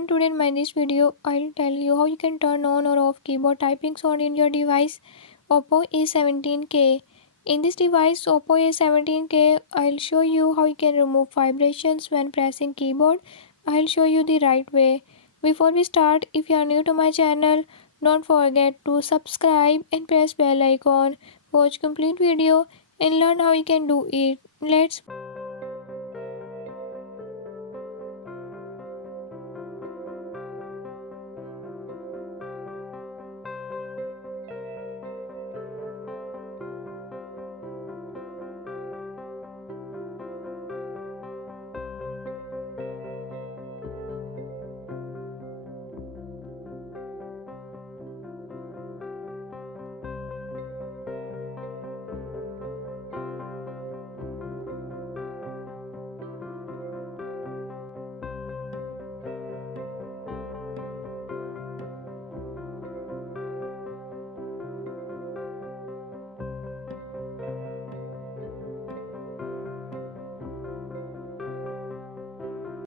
everyone, today in this video I'll tell you how you can turn on or off keyboard typing sound in your device Oppo A17k. In this device Oppo A17k, I'll show you how you can remove vibrations when pressing keyboard. I'll show you the right way. Before we start, if you are new to my channel, don't forget to subscribe and press bell icon. Watch complete video and learn how you can do it. Let's